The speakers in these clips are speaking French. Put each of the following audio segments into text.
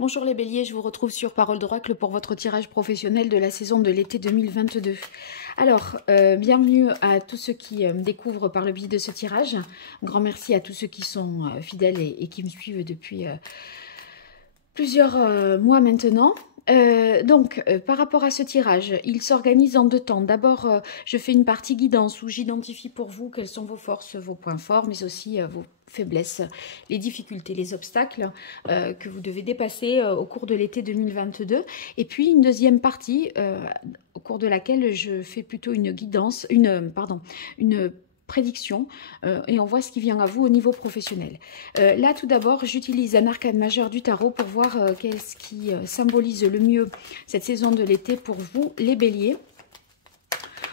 Bonjour les béliers, je vous retrouve sur Parole d'Oracle pour votre tirage professionnel de la saison de l'été 2022. Alors, bienvenue à tous ceux qui me découvrent par le biais de ce tirage. Un grand merci à tous ceux qui sont fidèles et qui me suivent depuis plusieurs mois maintenant. Par rapport à ce tirage, il s'organise en deux temps. D'abord, je fais une partie guidance où j'identifie pour vous quelles sont vos forces, vos points forts, mais aussi vos faiblesses, les difficultés, les obstacles que vous devez dépasser au cours de l'été 2022. Et puis une deuxième partie au cours de laquelle je fais plutôt une guidance, une prédiction et on voit ce qui vient à vous au niveau professionnel. Là, tout d'abord, j'utilise un arcane majeur du tarot pour voir qu'est-ce qui symbolise le mieux cette saison de l'été pour vous, les béliers.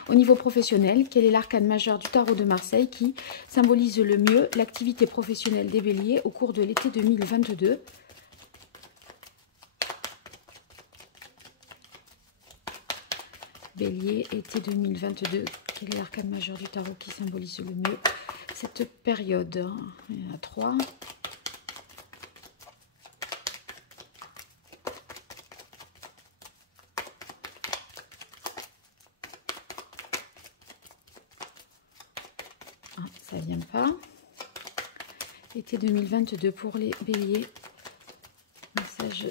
Au niveau professionnel, quel est l'arcane majeur du tarot de Marseille qui symbolise le mieux l'activité professionnelle des béliers au cours de l'été 2022? Bélier, été 2022, quel est l'arcane majeur du tarot qui symbolise le mieux cette période? Il y en a 3. Ah, ça vient pas. Été 2022 pour les béliers. Message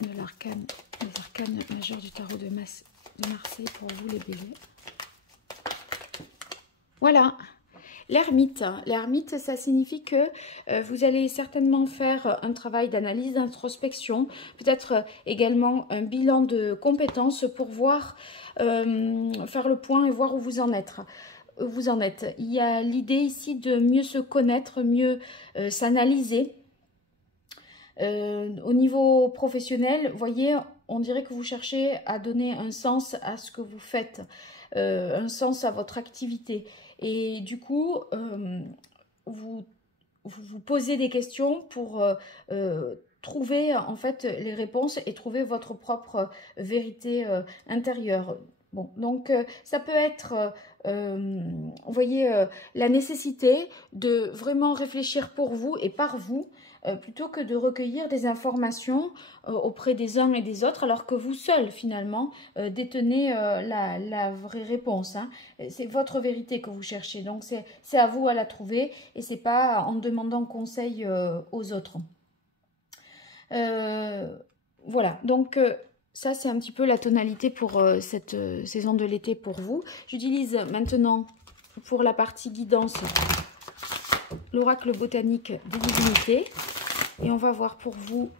de l'arcane, les arcanes majeurs du tarot de Marseille pour vous les béliers. Voilà, l'ermite. L'ermite, ça signifie que vous allez certainement faire un travail d'analyse, d'introspection, peut-être également un bilan de compétences pour voir, faire le point et voir où vous en êtes. Il y a l'idée ici de mieux se connaître, mieux s'analyser. Au niveau professionnel, vous voyez, on dirait que vous cherchez à donner un sens à ce que vous faites, un sens à votre activité. Et du coup, vous posez des questions pour trouver en fait les réponses et trouver votre propre vérité intérieure. Bon, donc ça peut être, vous voyez, la nécessité de vraiment réfléchir pour vous et par vous, plutôt que de recueillir des informations auprès des uns et des autres, alors que vous seul, finalement, détenez la vraie réponse. Hein. C'est votre vérité que vous cherchez, donc c'est à vous à la trouver, et c'est pas en demandant conseil aux autres. Voilà, donc ça c'est un petit peu la tonalité pour cette saison de l'été pour vous. J'utilise maintenant, pour la partie guidance, l'oracle botanique des divinités. Et on va voir pour vous,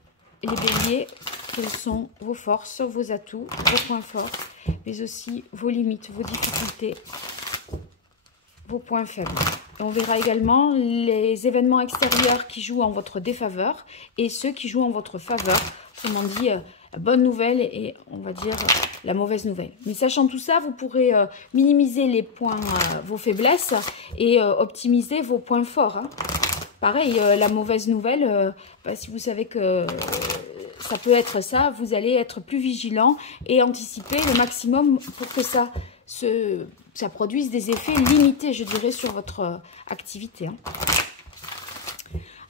les béliers, quelles sont vos forces, vos atouts, vos points forts, mais aussi vos limites, vos difficultés, vos points faibles. Et on verra également les événements extérieurs qui jouent en votre défaveur et ceux qui jouent en votre faveur. Autrement dit, la bonne nouvelle et on va dire la mauvaise nouvelle. Mais sachant tout ça, vous pourrez minimiser les points, vos faiblesses et optimiser vos points forts. Hein. Pareil, la mauvaise nouvelle, si vous savez que ça peut être ça, vous allez être plus vigilant et anticiper le maximum pour que ça produise des effets limités, je dirais, sur votre activité. Hein.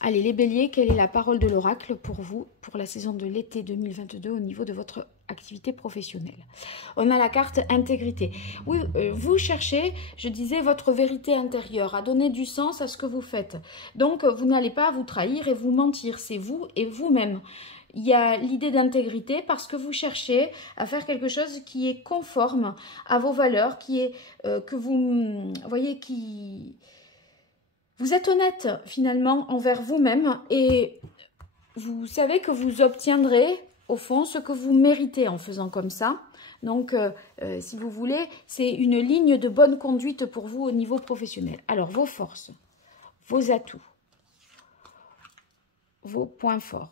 Allez, les béliers, quelle est la parole de l'oracle pour vous, pour la saison de l'été 2022 au niveau de votre activité professionnelle? On a la carte intégrité. Oui, vous cherchez, je disais, votre vérité intérieure, à donner du sens à ce que vous faites. Donc, vous n'allez pas vous trahir et vous mentir, c'est vous et vous-même. Il y a l'idée d'intégrité parce que vous cherchez à faire quelque chose qui est conforme à vos valeurs, qui est, que vous voyez, qui... Vous êtes honnête finalement envers vous-même et vous savez que vous obtiendrez au fond ce que vous méritez en faisant comme ça. Donc, si vous voulez, c'est une ligne de bonne conduite pour vous au niveau professionnel. Alors, vos forces, vos atouts, vos points forts.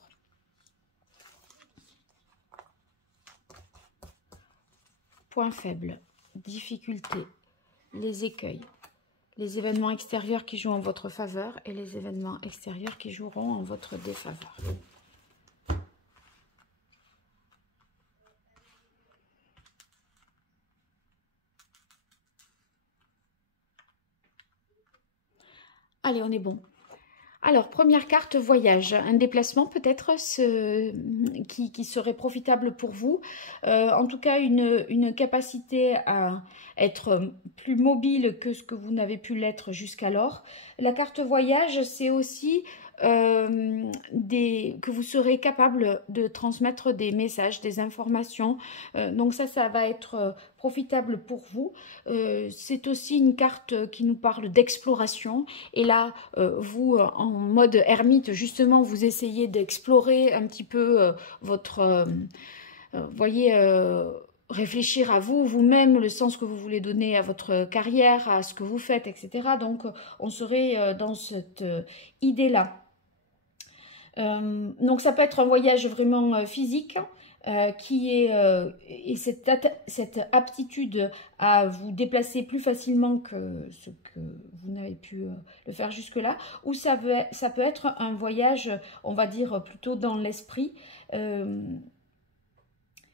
Points faibles, difficultés, les écueils. Les événements extérieurs qui jouent en votre faveur et les événements extérieurs qui joueront en votre défaveur. Allez, on est bon. Alors, première carte, voyage. Un déplacement peut-être qui serait profitable pour vous. En tout cas, une capacité à être plus mobile que ce que vous n'avez pu l'être jusqu'alors. La carte voyage, c'est aussi que vous serez capable de transmettre des messages, des informations. Donc ça va être profitable pour vous. C'est aussi une carte qui nous parle d'exploration. Et là, vous, en mode ermite, justement, vous essayez d'explorer un petit peu votre... voyez... réfléchir à vous, vous-même, le sens que vous voulez donner à votre carrière, à ce que vous faites, etc. Donc, on serait dans cette idée-là. Donc, ça peut être un voyage vraiment physique, qui est et cette aptitude à vous déplacer plus facilement que ce que vous n'avez pu le faire jusque-là, ou ça peut être un voyage, on va dire, plutôt dans l'esprit,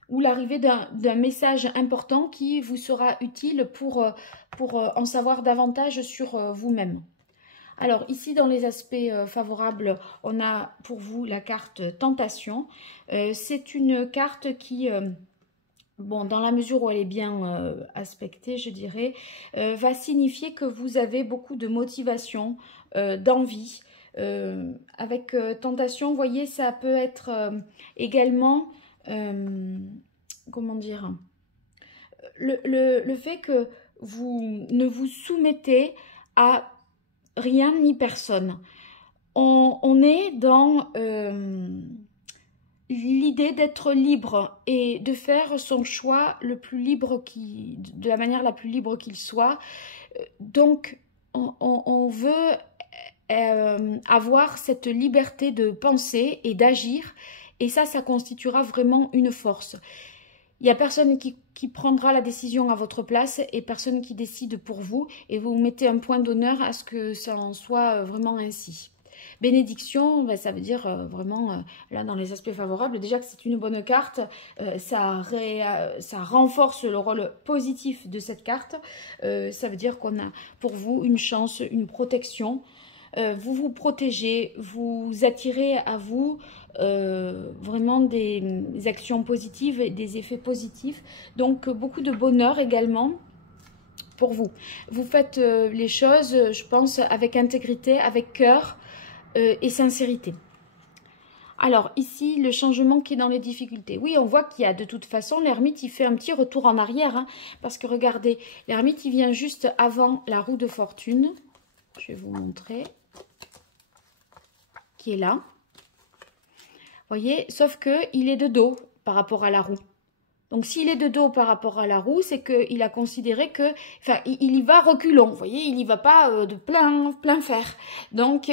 ou l'arrivée d'un message important qui vous sera utile pour en savoir davantage sur vous-même. Alors ici, dans les aspects favorables, on a pour vous la carte Tentation. C'est une carte qui, bon, dans la mesure où elle est bien aspectée, je dirais, va signifier que vous avez beaucoup de motivation, d'envie. Avec Tentation, vous voyez, ça peut être également... comment dire, le fait que vous ne vous soumettez à rien ni personne. On est dans l'idée d'être libre et de faire son choix le plus libre de la manière la plus libre qu'il soit. Donc on veut avoir cette liberté de penser et d'agir. Et ça constituera vraiment une force. Il n'y a personne qui prendra la décision à votre place et personne qui décide pour vous. Et vous mettez un point d'honneur à ce que ça en soit vraiment ainsi. Bénédiction, ben, ça veut dire vraiment, là dans les aspects favorables, déjà que c'est une bonne carte, ça renforce le rôle positif de cette carte. Ça veut dire qu'on a pour vous une chance, une protection. Vous vous protégez, vous attirez à vous vraiment des actions positives et des effets positifs. Donc beaucoup de bonheur également pour vous. Vous faites les choses, je pense, avec intégrité, avec cœur et sincérité. Alors ici, le changement qui est dans les difficultés. Oui, on voit qu'il y a de toute façon, l'ermite, il fait un petit retour en arrière. Hein, parce que regardez, l'ermite, il vient juste avant la roue de fortune. Je vais vous montrer. Qui est là. Voyez, sauf qu'il est de dos par rapport à la roue. Donc, s'il est de dos par rapport à la roue, c'est qu'il a considéré que... Enfin, il y va reculons, vous voyez, il n'y va pas de plein fer. Donc,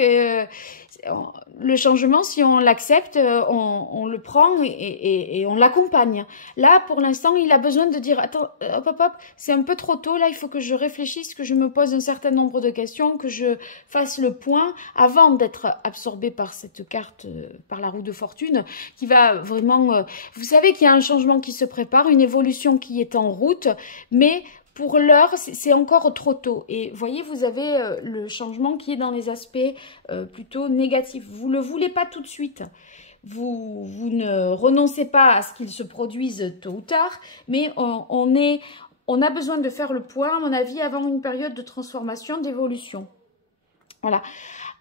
le changement, si on l'accepte, on le prend et on l'accompagne. Là, pour l'instant, il a besoin de dire, attends, hop, c'est un peu trop tôt, là, il faut que je réfléchisse, que je me pose un certain nombre de questions, que je fasse le point avant d'être absorbé par cette carte, par la roue de fortune, qui va vraiment... vous savez qu'il y a un changement qui se prépare, une évolution qui est en route, mais... Pour l'heure, c'est encore trop tôt. Et voyez, vous avez le changement qui est dans les aspects plutôt négatifs. Vous ne le voulez pas tout de suite. Vous ne renoncez pas à ce qu'il se produise tôt ou tard, mais on a besoin de faire le point, à mon avis, avant une période de transformation, d'évolution. Voilà.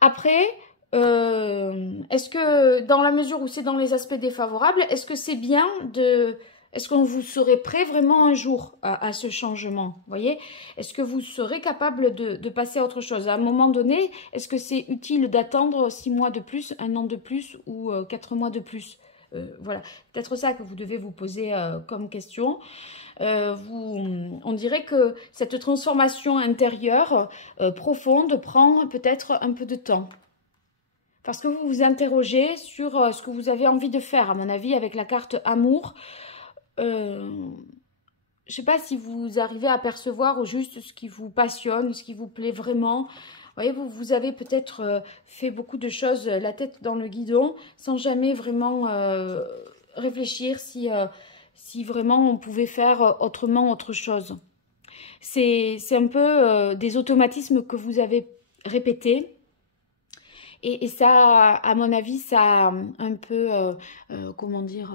Après... est-ce que, dans la mesure où c'est dans les aspects défavorables, est-ce que c'est bien de... Est-ce qu'on vous serez prêt vraiment un jour à ce changement? Voyez, est-ce que vous serez capable de passer à autre chose? À un moment donné, est-ce que c'est utile d'attendre 6 mois de plus, 1 an de plus ou 4 mois de plus? Voilà, peut-être ça que vous devez vous poser comme question. On dirait que cette transformation intérieure profonde prend peut-être un peu de temps. Parce que vous vous interrogez sur ce que vous avez envie de faire, à mon avis, avec la carte amour. Je ne sais pas si vous arrivez à percevoir au juste ce qui vous passionne, ce qui vous plaît vraiment. Vous voyez, vous avez peut-être fait beaucoup de choses la tête dans le guidon sans jamais vraiment réfléchir si vraiment on pouvait faire autrement autre chose. C'est un peu des automatismes que vous avez répétés. Et ça, à mon avis, ça a un peu, comment dire,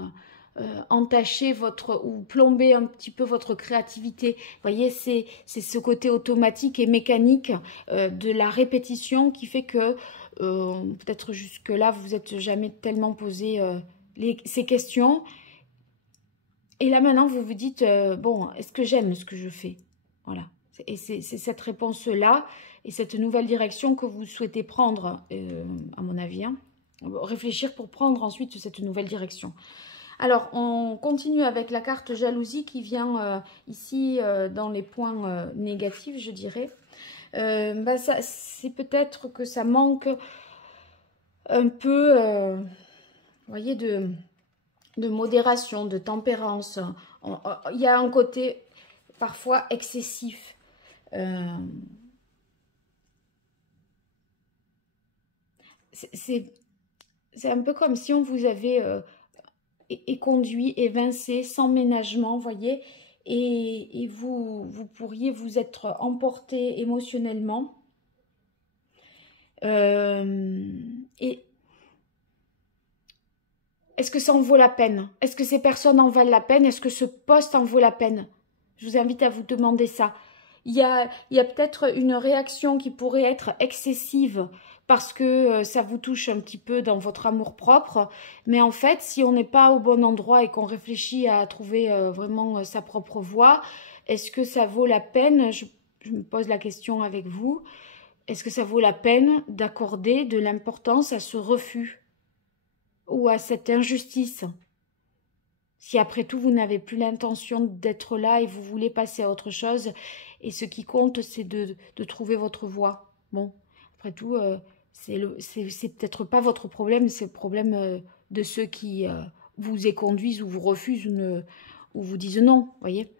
entaché votre, ou plomber un petit peu votre créativité. Vous voyez, c'est ce côté automatique et mécanique de la répétition qui fait que peut-être jusque-là, vous n'êtes jamais tellement posé ces questions. Et là, maintenant, vous vous dites, bon, est-ce que j'aime ce que je fais? Voilà. Et c'est cette réponse-là et cette nouvelle direction que vous souhaitez prendre, à mon avis. Hein. Réfléchir pour prendre ensuite cette nouvelle direction. Alors, on continue avec la carte jalousie qui vient ici dans les points négatifs, je dirais. C'est peut-être que ça manque un peu, vous voyez, de modération, de tempérance. Il y a un côté parfois excessif. C'est un peu comme si on vous avait conduit, évincé, sans ménagement, vous voyez, et vous pourriez vous être emporté émotionnellement. Et est-ce que ça en vaut la peine? Est-ce que ces personnes en valent la peine? Est-ce que ce poste en vaut la peine? Je vous invite à vous demander ça. Il y a peut-être une réaction qui pourrait être excessive parce que ça vous touche un petit peu dans votre amour-propre. Mais en fait, si on n'est pas au bon endroit et qu'on réfléchit à trouver vraiment sa propre voie, est-ce que ça vaut la peine? Je me pose la question avec vous. Est-ce que ça vaut la peine d'accorder de l'importance à ce refus ou à cette injustice? Si après tout, vous n'avez plus l'intention d'être là et vous voulez passer à autre chose, et ce qui compte, c'est de trouver votre voie. Bon, après tout, c'est peut-être pas votre problème, c'est le problème de ceux qui vous conduisent ou vous refusent ou vous disent non, voyez.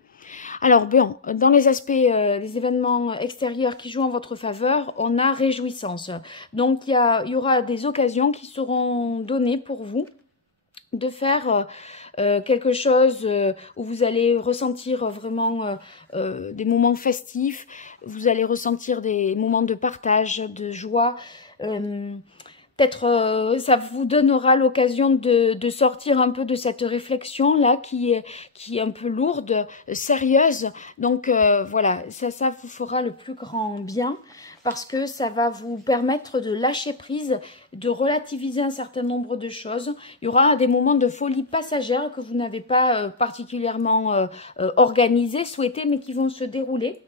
Alors, bon, dans les aspects des événements extérieurs qui jouent en votre faveur, on a réjouissance. Donc, il y aura des occasions qui seront données pour vous de faire quelque chose où vous allez ressentir vraiment des moments festifs, vous allez ressentir des moments de partage, de joie. Peut-être ça vous donnera l'occasion de sortir un peu de cette réflexion-là qui est un peu lourde, sérieuse. Donc voilà, ça vous fera le plus grand bien parce que ça va vous permettre de lâcher prise, de relativiser un certain nombre de choses. Il y aura des moments de folie passagère que vous n'avez pas particulièrement organisés, souhaités, mais qui vont se dérouler.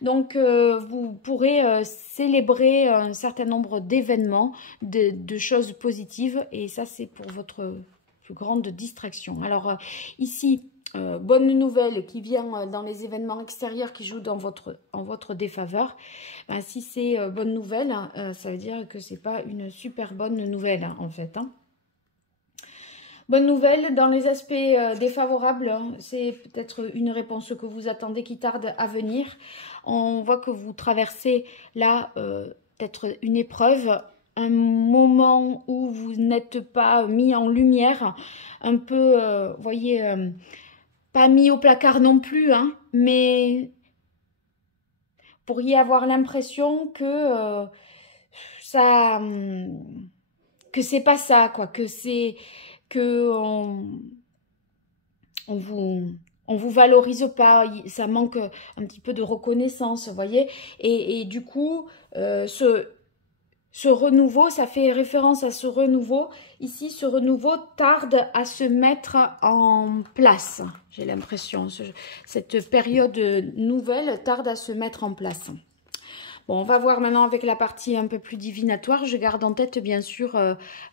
Donc, vous pourrez célébrer un certain nombre d'événements, de choses positives. Et ça, c'est pour votre plus grande distraction. Alors, ici, bonne nouvelle qui vient dans les événements extérieurs qui jouent en votre défaveur. Ben, si c'est bonne nouvelle, ça veut dire que c'est pas une super bonne nouvelle, en fait. Hein. Bonne nouvelle, dans les aspects défavorables, c'est peut-être une réponse que vous attendez qui tarde à venir. On voit que vous traversez là peut-être une épreuve, un moment où vous n'êtes pas mis en lumière, un peu, vous voyez, pas mis au placard non plus, hein, mais pourriez avoir l'impression que c'est pas ça, quoi, que c'est que on vous valorise pas, ça manque un petit peu de reconnaissance, vous voyez, et du coup, ce renouveau, ça fait référence à ce renouveau, ici, ce renouveau tarde à se mettre en place, j'ai l'impression, cette période nouvelle tarde à se mettre en place. Bon, on va voir maintenant avec la partie un peu plus divinatoire. Je garde en tête, bien sûr,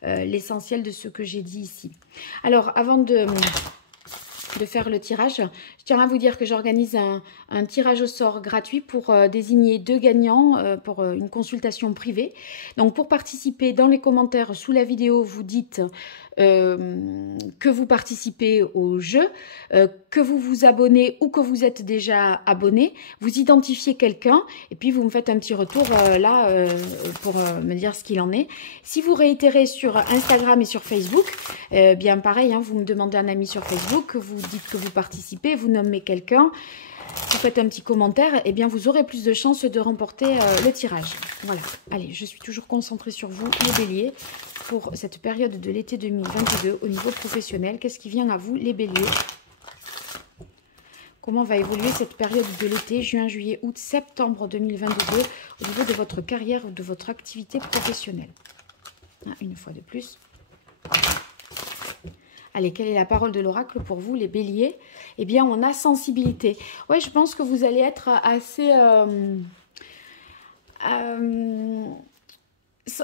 l'essentiel de ce que j'ai dit ici. Alors, avant de faire le tirage, je tiens à vous dire que j'organise un tirage au sort gratuit pour désigner 2 gagnants pour une consultation privée. Donc, pour participer, dans les commentaires sous la vidéo, vous dites que vous participez au jeu, que vous vous abonnez ou que vous êtes déjà abonné. Vous identifiez quelqu'un et puis vous me faites un petit retour pour me dire ce qu'il en est. Si vous réitérez sur Instagram et sur Facebook, bien pareil, hein, vous me demandez un ami sur Facebook, vous dites que vous participez, vous nommez quelqu'un. vous faites un petit commentaire, eh bien vous aurez plus de chances de remporter le tirage. Voilà, allez, je suis toujours concentrée sur vous, les béliers, pour cette période de l'été 2022 au niveau professionnel. Qu'est-ce qui vient à vous, les béliers? Comment va évoluer cette période de l'été, juin, juillet, août, septembre 2022, au niveau de votre carrière ou de votre activité professionnelle? Une fois de plus. Allez, quelle est la parole de l'oracle pour vous, les béliers? Eh bien, on a sensibilité. Ouais, je pense que vous allez être assez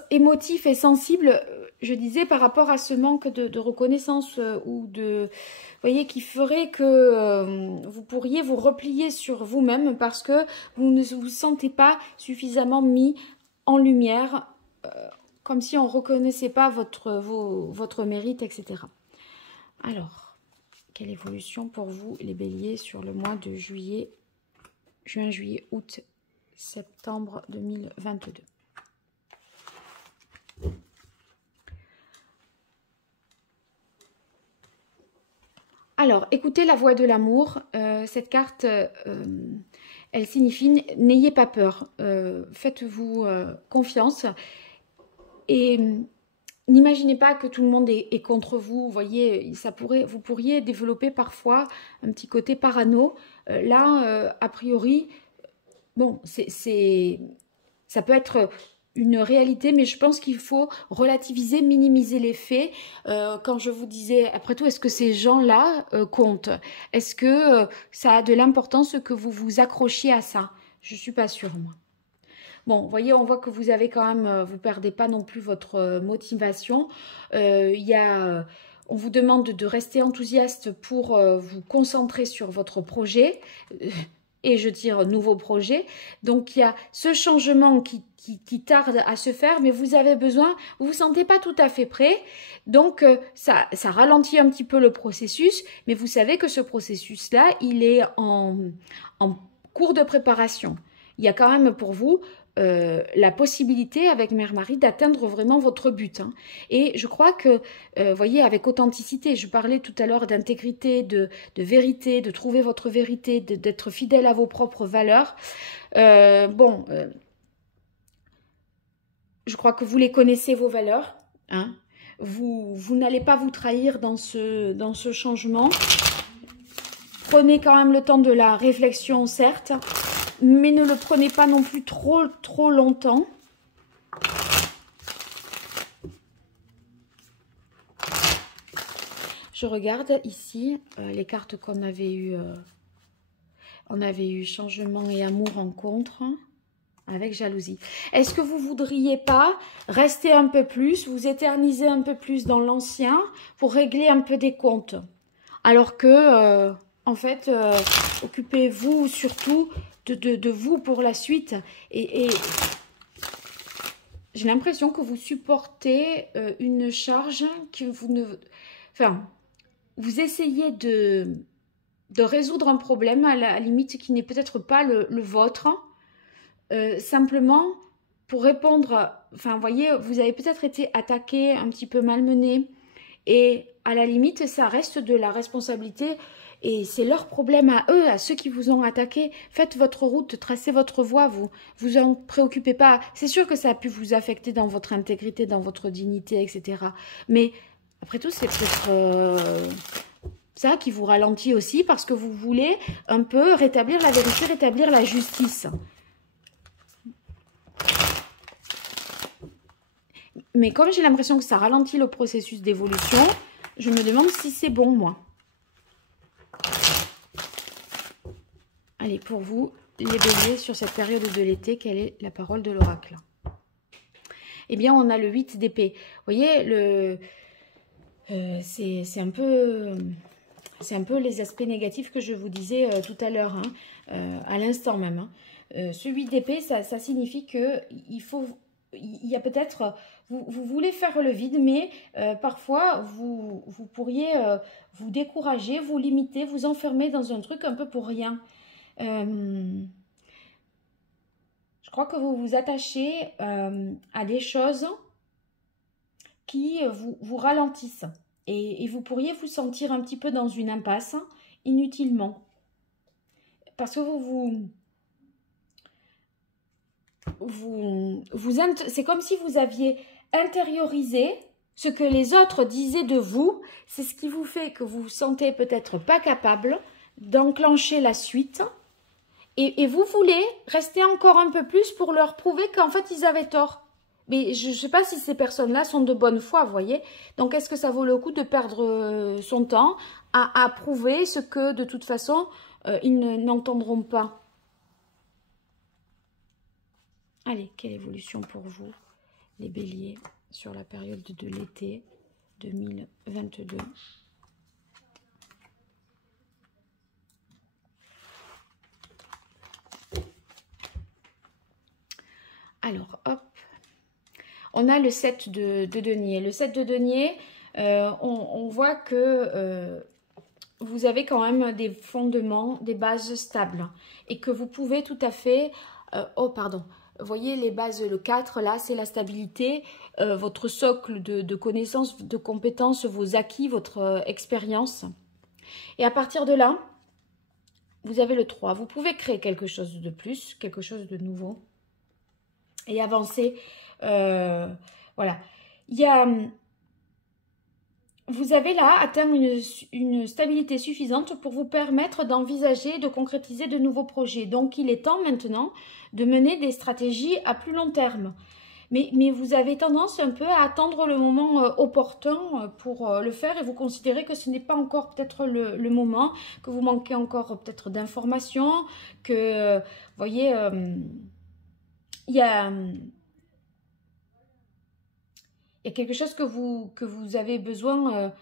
émotif et sensible, je disais, par rapport à ce manque de reconnaissance ou de... Vous voyez, qui ferait que vous pourriez vous replier sur vous-même parce que vous ne vous sentez pas suffisamment mis en lumière, comme si on ne reconnaissait pas votre mérite, etc. Alors, quelle évolution pour vous, les béliers, sur le mois de juillet, juin, juillet, août, septembre 2022? Alors, écoutez la voix de l'amour. Cette carte, elle signifie n'ayez pas peur. Faites-vous confiance. Et n'imaginez pas que tout le monde est contre vous. Vous voyez, vous pourriez développer parfois un petit côté parano. Là, a priori, bon, ça peut être une réalité, mais je pense qu'il faut relativiser, minimiser les faits. Quand je vous disais, après tout, est-ce que ces gens-là comptent? Est-ce que ça a de l'importance que vous vous accrochiez à ça? Je ne suis pas sûre, moi. Bon, vous voyez, on voit que vous avez quand même, vous ne perdez pas non plus votre motivation. On vous demande de rester enthousiaste pour vous concentrer sur votre projet. Et je tire nouveau projet. Donc, il y a ce changement qui tarde à se faire, mais vous avez besoin, vous ne vous sentez pas tout à fait prêt. Donc, ça ralentit un petit peu le processus, mais vous savez que ce processus-là, il est en cours de préparation. Il y a quand même pour vous la possibilité avec Mère Marie d'atteindre vraiment votre but. Hein. Et je crois que, vous voyez, avec authenticité, je parlais tout à l'heure d'intégrité, de vérité, de trouver votre vérité, d'être fidèle à vos propres valeurs. Je crois que vous les connaissez, vos valeurs. Hein. Vous n'allez pas vous trahir dans ce changement. Prenez quand même le temps de la réflexion, certes, mais ne le prenez pas non plus trop longtemps. Je regarde ici les cartes qu'on avait eues. On avait eu changement et amour, rencontre avec jalousie. Est-ce que vous voudriez pas rester un peu plus, vous éterniser un peu plus dans l'ancien pour régler un peu des comptes? Alors que, en fait, occupez-vous surtout de vous pour la suite. Et j'ai l'impression que vous supportez une charge que vous ne... Enfin, vous essayez de résoudre un problème à la limite qui n'est peut-être pas le vôtre. Simplement, pour répondre... Enfin, vous voyez, vous avez peut-être été attaqué, un petit peu malmené. Et à la limite, ça reste de la responsabilité... Et c'est leur problème à eux, à ceux qui vous ont attaqué. Faites votre route, tracez votre voie, vous en préoccupez pas. C'est sûr que ça a pu vous affecter dans votre intégrité, dans votre dignité, etc. Mais après tout, c'est peut-être ça qui vous ralentit aussi parce que vous voulez un peu rétablir la vérité, rétablir la justice. Mais comme j'ai l'impression que ça ralentit le processus d'évolution, je me demande si c'est bon, moi. Allez, pour vous, les béliers, sur cette période de l'été, quelle est la parole de l'oracle? Eh bien, on a le 8 d'épée. Vous voyez, c'est un peu les aspects négatifs que je vous disais tout à l'heure, hein, à l'instant même. Hein. Ce 8 d'épée, ça signifie que il y a peut-être... Vous voulez faire le vide, mais parfois, vous pourriez vous décourager, vous limiter, vous enfermer dans un truc un peu pour rien. Je crois que vous vous attachez à des choses qui vous ralentissent et vous pourriez vous sentir un petit peu dans une impasse inutilement. parce que c'est comme si vous aviez intériorisé ce que les autres disaient de vous. C'est ce qui vous fait que vous vous sentez peut-être pas capable d'enclencher la suite. Et vous voulez rester encore un peu plus pour leur prouver qu'en fait, ils avaient tort. Mais je ne sais pas si ces personnes-là sont de bonne foi, vous voyez. Donc, est-ce que ça vaut le coup de perdre son temps à prouver ce que, de toute façon, ils n'entendront pas? Allez, quelle évolution pour vous, les béliers, sur la période de l'été 2022? Alors, hop, on a le 7 de denier. Le 7 de denier, on voit que vous avez quand même des fondements, des bases stables. Et que vous pouvez tout à fait... oh, pardon. Vous voyez, les bases, le 4, là, c'est la stabilité, votre socle de connaissances, de compétences, vos acquis, votre expérience. Et à partir de là, vous avez le 3. Vous pouvez créer quelque chose de plus, quelque chose de nouveau. Et avancer. Voilà. Il y a... Vous avez là atteint une stabilité suffisante pour vous permettre d'envisager, de concrétiser de nouveaux projets. Donc, il est temps maintenant de mener des stratégies à plus long terme. Mais vous avez tendance un peu à attendre le moment opportun pour le faire et vous considérez que ce n'est pas encore peut-être le moment, que vous manquez encore peut-être d'informations, que, vous voyez, il y a quelque chose que vous avez besoin,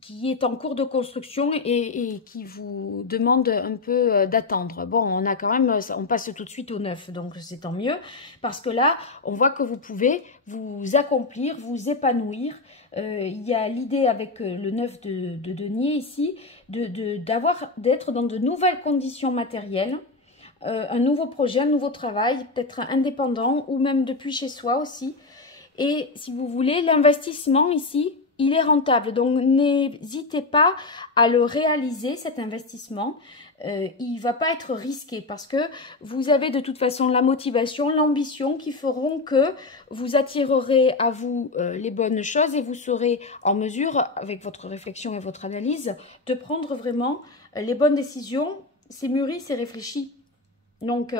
qui est en cours de construction et qui vous demande un peu d'attendre. Bon, on a quand même, on passe tout de suite au 9, donc c'est tant mieux, parce que là, on voit que vous pouvez vous accomplir, vous épanouir. Il y a l'idée avec le 9 de denier ici, d'être dans de nouvelles conditions matérielles, un nouveau projet, un nouveau travail, peut-être indépendant ou même depuis chez soi aussi. Et si vous voulez, l'investissement ici, il est rentable. Donc, n'hésitez pas à le réaliser, cet investissement. Il ne va pas être risqué parce que vous avez de toute façon la motivation, l'ambition qui feront que vous attirerez à vous les bonnes choses et vous serez en mesure, avec votre réflexion et votre analyse, de prendre vraiment les bonnes décisions. C'est mûri, c'est réfléchi. Donc,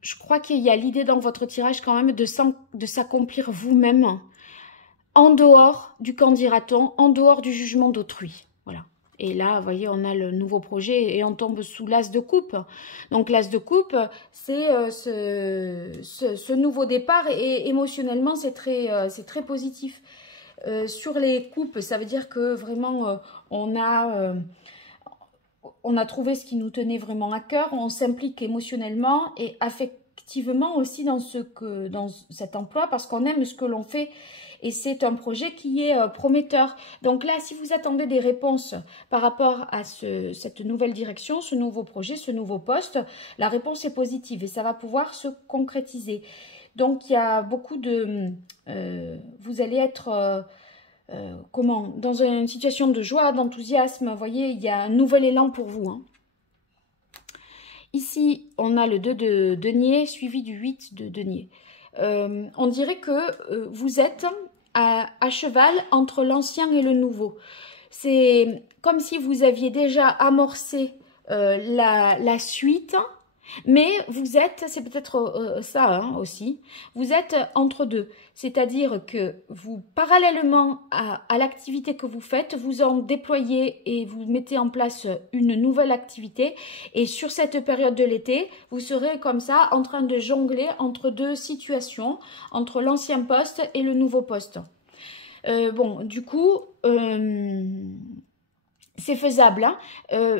je crois qu'il y a l'idée dans votre tirage quand même de s'accomplir vous-même en dehors du qu'en dira-t-on, en dehors du jugement d'autrui. Voilà. Et là, vous voyez, on a le nouveau projet et on tombe sous l'as de coupe. Donc l'as de coupe, c'est ce nouveau départ et émotionnellement, c'est très positif. Sur les coupes, ça veut dire que vraiment, on a trouvé ce qui nous tenait vraiment à cœur, on s'implique émotionnellement et affectivement aussi dans cet emploi parce qu'on aime ce que l'on fait et c'est un projet qui est prometteur. Donc là, si vous attendez des réponses par rapport à cette nouvelle direction, ce nouveau projet, ce nouveau poste, la réponse est positive et ça va pouvoir se concrétiser. Donc il y a beaucoup de... vous allez être... dans une situation de joie, d'enthousiasme, vous voyez, il y a un nouvel élan pour vous. Hein. Ici, on a le 2 de denier suivi du 8 de denier. On dirait que vous êtes à cheval entre l'ancien et le nouveau. C'est comme si vous aviez déjà amorcé la suite. Mais vous êtes, c'est peut-être ça hein, aussi, vous êtes entre deux. C'est-à-dire que vous, parallèlement à l'activité que vous faites, vous en déployez et vous mettez en place une nouvelle activité. Et sur cette période de l'été, vous serez comme ça en train de jongler entre deux situations, entre l'ancien poste et le nouveau poste. Bon, du coup... c'est faisable, hein,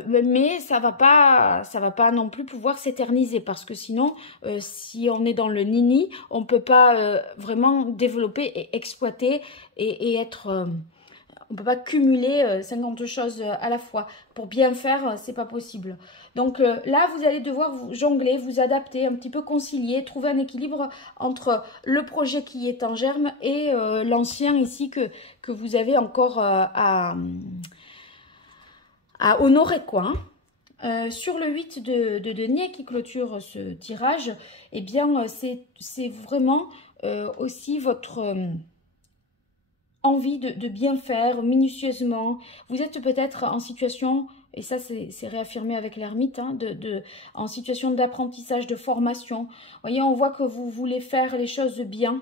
mais ça va pas non plus pouvoir s'éterniser parce que sinon, si on est dans le nini, on peut pas vraiment développer et exploiter et être, On ne peut pas cumuler 50 choses à la fois. Pour bien faire, c'est pas possible. Donc là, vous allez devoir vous jongler, vous adapter, un petit peu concilier, trouver un équilibre entre le projet qui est en germe et l'ancien ici que vous avez encore à honorer, quoi. Sur le 8 de denier qui clôture ce tirage, eh bien, c'est vraiment aussi votre envie de bien faire minutieusement. Vous êtes peut-être en situation, et ça c'est réaffirmé avec l'ermite, hein, en situation d'apprentissage, de formation. Vous voyez, on voit que vous voulez faire les choses bien,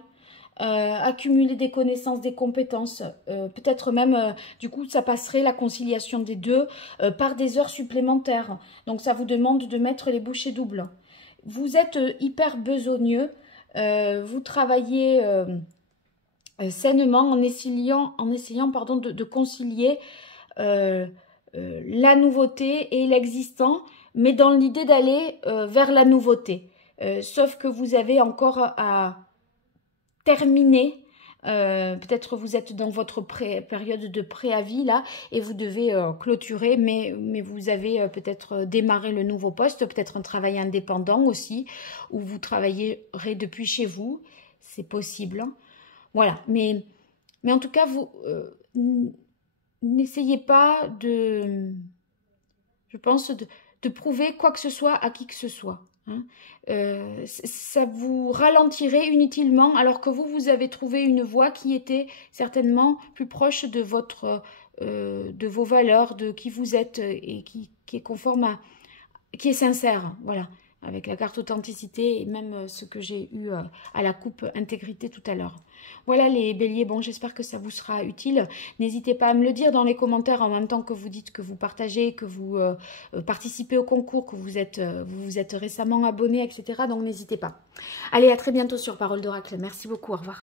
accumuler des connaissances, des compétences, peut-être même, du coup, ça passerait la conciliation des deux par des heures supplémentaires. Donc, ça vous demande de mettre les bouchées doubles. Vous êtes hyper besogneux, vous travaillez sainement en essayant pardon, de concilier la nouveauté et l'existant, mais dans l'idée d'aller vers la nouveauté. Sauf que vous avez encore à terminer, peut-être vous êtes dans votre période de préavis là et vous devez clôturer, mais vous avez peut-être démarré le nouveau poste, peut-être un travail indépendant aussi, où vous travaillerez depuis chez vous, c'est possible. Voilà, mais en tout cas, vous n'essayez pas de, je pense, de prouver quoi que ce soit à qui que ce soit. Hein. Ça vous ralentirait inutilement, alors que vous avez trouvé une voie qui était certainement plus proche de de vos valeurs, de qui vous êtes et qui est conforme qui est sincère, voilà. Avec la carte authenticité et même ce que j'ai eu à la coupe intégrité tout à l'heure. Voilà les béliers, bon j'espère que ça vous sera utile. N'hésitez pas à me le dire dans les commentaires en même temps que vous dites que vous partagez, que vous participez au concours, que vous vous êtes récemment abonné, etc. Donc n'hésitez pas. Allez, à très bientôt sur Parole d'Oracle. Merci beaucoup, au revoir.